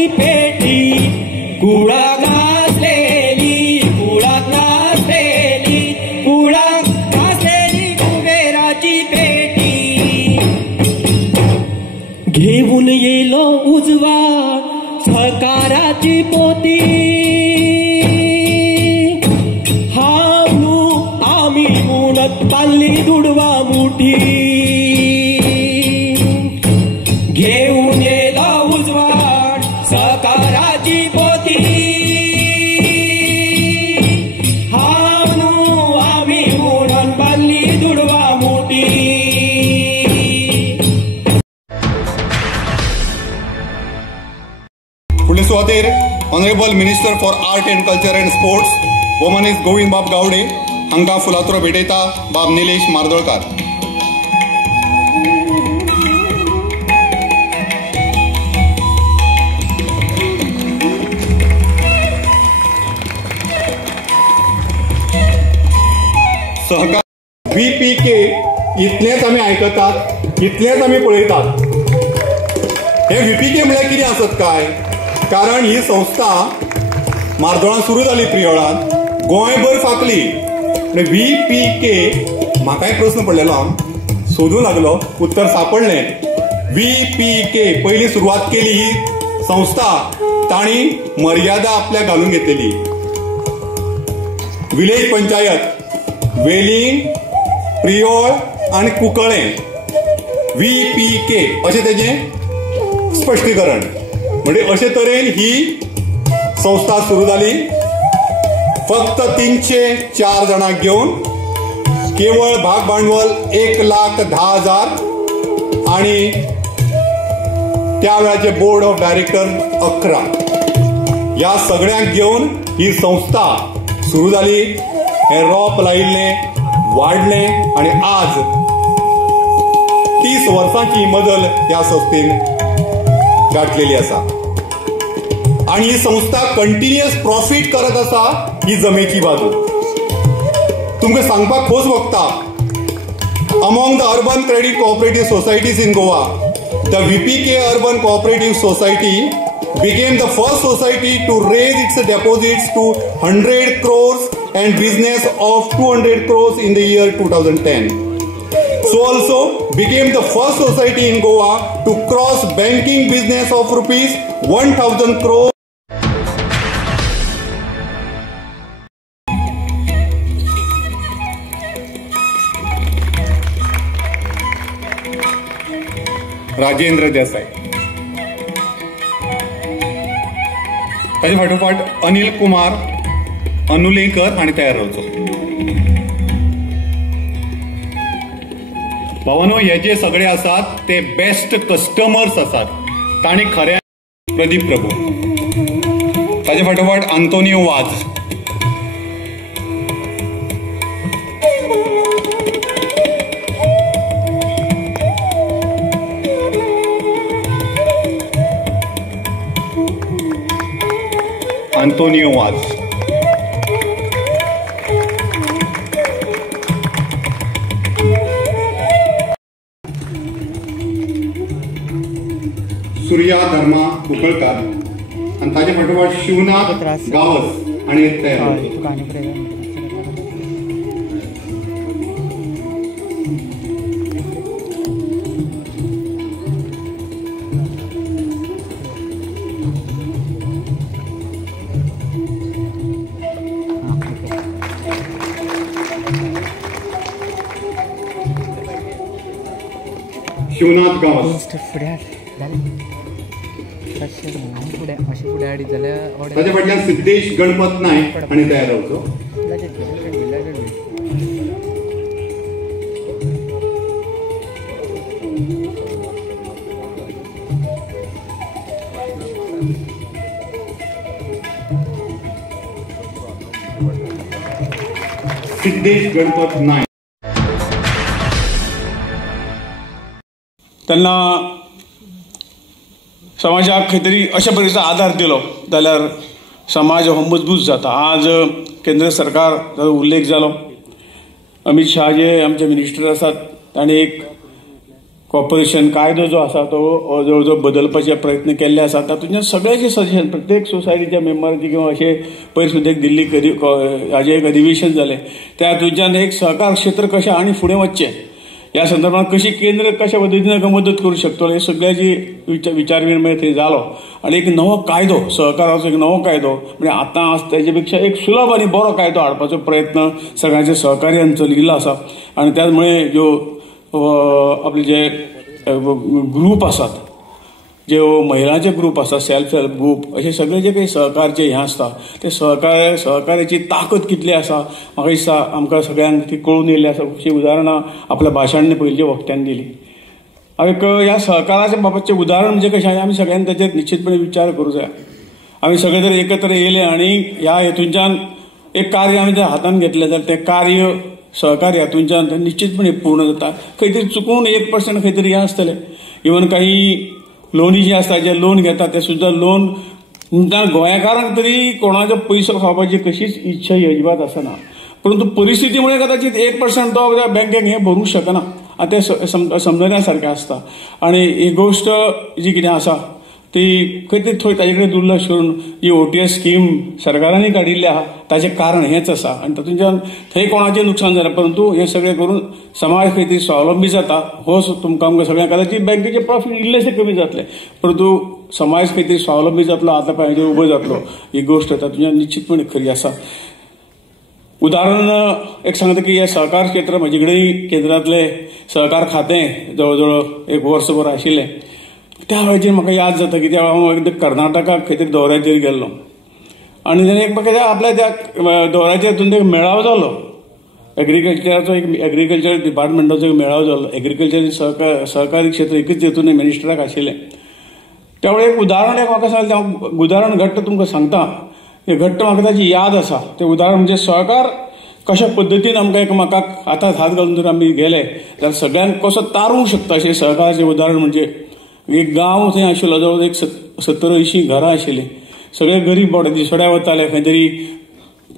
कुबेराची पेटी कुळाक नाचलेली कुबेराची पेटी घेऊन येलो उजवाड सहकाराची पोती आम्ही म्हणत पाल्ली दुडवा मुठी घेऊन येला उजवाड सहकाराची पोती आम्ही म्हणत पाल्ली दुडवा मुठी. फुडले सुवातेर honourable minister for art end culture end sports वो मनीस गोविंद बाब गावडे हांकां फुलात्रो भेटयता बाब निलेश मार्दोळकार. सहकार VPK इतलेच आमी आयकतात, इतलेच आमी पळयतात. हे VPK म्हळ्यार कितें आसत काय? कारण ही संस्था मार्दोळां सुरू जाली प्रियोळांत, गोंयभर फाकली. VPK म्हाकाय प्रश्न पडलेलो, सोदूं लागलो, उत्तर सापडलें. VPK पयली सुरवात केली ही संस्था ताणी मर्यादा आपल्या घालून घेतलेली. विलेज पंचायत वेलिंग, प्रियोळ आनी कुंकळ्ळें VPK अशें तेजें स्पश्टीकरण. म्हणजे अशे तरेन ही संस्था सुरू जाली. फक्त 304 जाणांक घेवन केवळ भाग भांडवल 1,10,000 आणि त्या वेळाचे बोर्ड ऑफ डायरेक्टर 11. या सगळ्यांक घेवन ही संस्था सुरू जाली. हे रोप लायिल्लें, वाडलें आणि आज 30 वर्सांची मजल ह्या संस्थेन गाठलेली आसा. आणि ही संस्था कंटिन्युअस प्रॉफिट करत आसा. ही जमेची बाजू तुमकां सांगपाक खोस भोगता. Among the urban credit cooperative societies in Goa, the VPK urban cooperative society became the first society to raise its deposits to 100 crores and business of 200 crores in the year 2010. So also became the first society in Goa to cross banking business of rupees 1,000 crores. Rajendra Desai, ताचे फाटोफाट अनिल कुमार अनुलेकर हांणी तयार रावचो. भावानो, हे जे सगळे आसात ते best customers आसात. तांणी खऱ्या प्रदीप प्रभू, ताचे फाटोफाट आंतोनियो वाज, आंतोनियो वाज, सूर्या धर्मा कुंकळकार आणि ताचे फाटोफाट शिवनाथ गावस आणि शिवनाथ गावस, ताचे फाटल्यान सिद्धेश गणपत नायक हांणी तयार रावचो. सिद्धेश गणपत नायक त्यांना समाजाक खंय तरी अशा तरेचो आधार दिलो जाल्यार समाज हो मजबूत जाता. आज केंद्र सरकार ताचो उल्लेख जालो. अमित शाह जे आमचे मिनिस्टर आसात ताणें एक कॉर्पोरेशन कायदो जो आसा तो जवळ बदलपाचे प्रयत्न केल्ले आसा. तातूंतल्यान सगळ्याचे सजेशन प्रत्येक सोसायटीच्या मेंबरांचे किंवा अशें पयर सुद्दां एक दिल्ली हाजें एक अधिवेशन जालें त्या हातूंतल्यान एक सहकार क्षेत्र कशें आनी फुडें वचचें ह्या संदर्भात कशी केंद्र कशा पद्दतीन मदत करू शकतो हे सगळ्याची विचार विनिमय थंय जालो. आनी एक नवो कायदो सहकाराचो एक नवो कायदो म्हणजे आतां तेजे पेक्षा एक सुलभ आनी बरो कायदो हाडपाचो प्रयत्न सगळ्यांच्या सहकार्यान चलिल्लो आसा. आनी त्याच मुळे ज्यो आपले जे ग्रुप आसात जे महिलांचे ग्रुप आसा सेल्फ हेल्प ग्रुप असे सगळे जे काही सहकारचे हे आसता ते सहकार्याची ताकद कितली आसा म्हाका दिसता आमकां सगळ्यांक ती कळून येयल्ली आसा. खुबशीं उदाहरणां आपल्या भाशणांनी पयलींच्या वक्त्यान दिली. एक ह्या सहकाराच्या बाबतचें उदाहरण म्हणजे कशें आमी सगळ्यांनी ताचेर निश्चितपणे विचार करूं जाय. आमी सगळे तरी एकत्र येयले आनी ह्या हेतूंच्यान एक कार्य आमी जर हातान घेतलें जाल्यार तें कार्य सहकार्य हातूंच्यान तें निश्चितपणे पूर्ण जाता. खंय तरी चुकून 1% खंय तरी हें आसतलें. इवन काही लोनी जे आसता जे लोन घेतात ते सुद्दां लोन गोंयकारांक तरी कोणाचो पयसो खावपाची कशीच इच्छा ही अजिबात आसना. परंतु परिस्थितीमुळे कदाचित 1% तो बँकेक हें भरूंक शकना आनी तें समजण्यासारकें आसता. आनी ही गोश्ट जी कितें आसा ती खंय तरी थंय ताजे कडेन दुर्लक्ष करून जी OTS स्कीम सरकारांनी काडिल्ली आहा ताचें कारण हेंच आसा. आनी तातूंतल्यान थंय कोणाचें नुकसान जालें परंतु हें सगळें करून समाज खंय तरी स्वावलंबी जाता. हो तुमकां आमकां सगळ्यांक कदाचित बँकेचें प्रॉफीट इल्लेशें कमी जातलें परंतु समाज खंय तरी स्वावलंबी जातलो आता पांयाचेर उबो जातलो ही गोश्ट तातूंतल्यान निश्चितपणे खरी आसा. उदाहरण एक सांगता की हे सहकार क्षेत्र म्हजे कडेन केंद्रांतलें सहकार खातें जवळ जवळ एक वर्सभर आशिल्लें. त्या वेळाचेर म्हाका याद जाता की हांव एकदां कर्नाटकाक खंय तरी दौऱ्याचेर गेल्लो आनी तेणें एक म्हाका आपल्या त्या दौऱ्याचेर हातूंत एक मेळावो जालो एग्रीकल्चराचो एक एग्रीकल्चर डिपार्टमेंटाचो एक मेळावो जालो. एग्रीकल्चर सहकारी क्षेत्र एकच हेतून मिनिस्टराक आशिल्लें. त्या वेळार एक उदाहरण म्हाका सांगलें हांव उदाहरण घट्ट तुमकां सांगता. हें घट्ट म्हाका ताची याद आसा. तें उदाहरण म्हणजे सहकार कशा पद्दतीन आमकां एकामेकाक हातांत हात घालून जर आमी गेले जाल्यार सगळ्यांक कसो तारूंक शकता अशें सहकाराचें उदाहरण म्हणजे एक गांव थंय आशिल्लो जवळ एक 70-80 घरां आशिल्लीं. सगळे गरीब दिसवड्या वताले. खंय तरी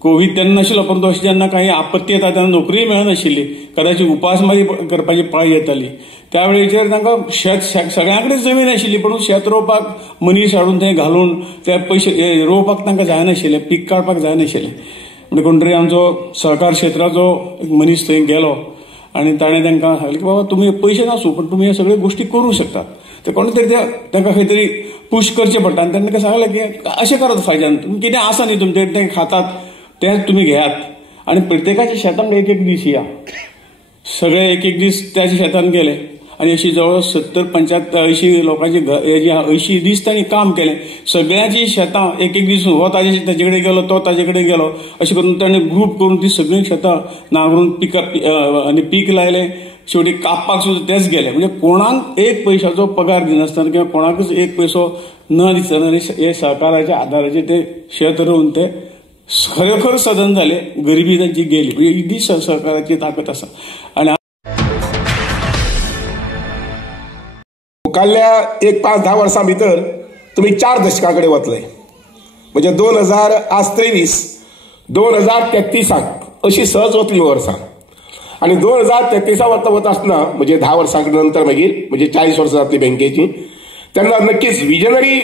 कोविड तेन्ना नाशिल्लो परंतु अशें जेन्ना काही आपत्ती येता तेन्ना नोकरी मेळनाशिल्ली कदाचित उपासमारी करपाची पाळी येताली. त्या वेळेचेर तांकां शेत सगळ्यां कडेन जमीन आशिल्ली पण शेत रोवपाक मनीस हाडून थंय घालून ते पयशे रोवपाक तांकां जायनाशिल्लें पीक काडपाक जायनाशिल्लें. म्हणजे कोण तरी आमचो सहकार क्षेत्राचो एक मनीस थंय गेलो आनी ताणें तांकां सांगलें की बाबा तुमी पयशे नासूं पण तुमी हे सगळ्यो गोश्टी करूंक शकतात. ते कोण तरी तांकां खंय तरी पुश करचें पडटा आनी तांकां सांगलें की अशें करत फायद्यान तुमी कितें आसा न्ही तुमचे तें खातात तेंच तुमी घेयात आनी प्रत्येकाच्या शेतांत एक दीस या. सगळे एक दीस त्याच्या शेतान गेले आनी अशी जवळ 70-75-80 लोकांची हे जे 80 दीस तांणी काम केलें. सगळ्यांची शेतां एक दीस हो ताजे कडेन गेलो तो ताजे कडेन गेलो अशें करून ताणें ग्रूप करून ती सगळीं शेतां नांगरून आनी पीक लायलें. शेवटी कापपाक सुद्दां तेच गेले. म्हणजे कोणाक एक पयशाचो पगार दिनासतना किंवा कोणाकच एक पयसो न दिसतना हे सहकाराच्या आदाराचेर ते शेत रोवन ते खरेखर सदन झाले. गरिबी तांची गेली. म्हणजे इतली सहकाराची ताकद आसा. आनी मुखाल्ल्या एक 5-10 वर्सां भितर तुमी 4 दशकां कडेन वतले. म्हणजे 2023 2033 अशी सहज वतली वर्सां. आणि 2033 वता आसतना म्हणजे 10 वर्सां नंतर मागीर म्हणजे 40 वर्सां जातली बँकेची तेन्ना नक्कीच विजनरी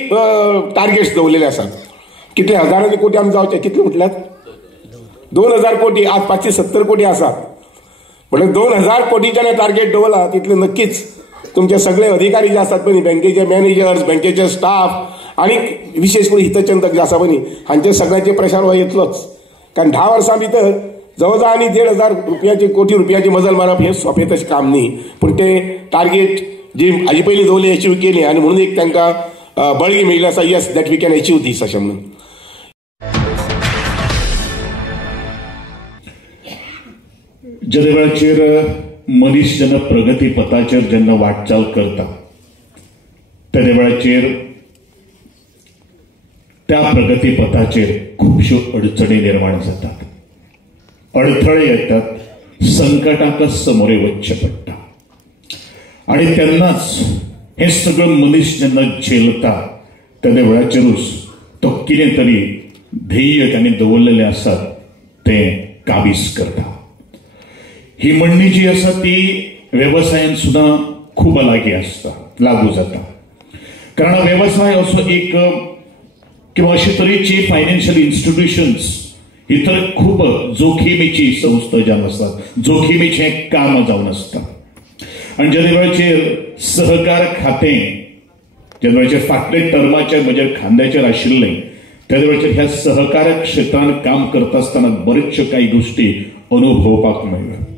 टार्गेट्स दवरलेले आसात. कितले हजारांनी कोटी आमी जावचे कितले म्हटल्यार 2000 कोटी आज 570 कोटी आसात. म्हणजे 2000 कोटीचे टार्गेट दवरला तितले नक्कीच तुमचे सगळे अधिकारी जे असतात पळय बँकेचे मॅनेजर्स बँकेचे स्टाफ आणि विशेष करून हितचिंतक जे आसा पळय हांचे सगळ्यांचे प्रेशर हो येतलोच. कारण 10 वर्सां भितर जवळजवळ आनी 1,500 कोटी रुपयाची मजल मारप हे सोंपें तशें काम न्ही. पूण ते टार्गेट जी हाजे पयलीं दवरली अचीव केली आनी म्हणून एक तांकां बळगी मेळिल्ली आसा. Yes that we can achieve this अशें म्हणून. ज्या वेळाचेर मनीस जेन्ना प्रगती पथाचेर जेन्ना वाटचाल करता त्या वेळाचेर त्या प्रगती पथाचेर खुबश्यो अडचणी निर्माण जातात. अडथळे येतात. संकटांक समोरे वचचें पडटा आणि तेन्नाच हे सगळं मनीस जेन्ना झेलता त्या वेळाचेरूच तो कितें तरी ध्येय तांणी दवरलेले आसात तें काबीज करता. ही म्हणणी जी आसा ती वेवसायान सुद्दां खूप लागू जाता. कारण व्यवसाय असो एक किंवा अशे तरेची फायनान्शियल इन्स्टिट्यूशन्स ही तर खूप जोखीमेची संस्था जावन आसतात, जोखीमेचें काम जावन आसता. आनी ज्या वेळाचेर सहकार खातें ज्या वेळाचेर फाटले टर्माच्या म्हज्या खांद्याचेर आशिल्लें त्या वेळाचेर ह्या सहकार क्षेत्रांत काम करता आसतना बरेचश्यो काही गोष्टी अनुभवपाक मेळ्ळ्यो.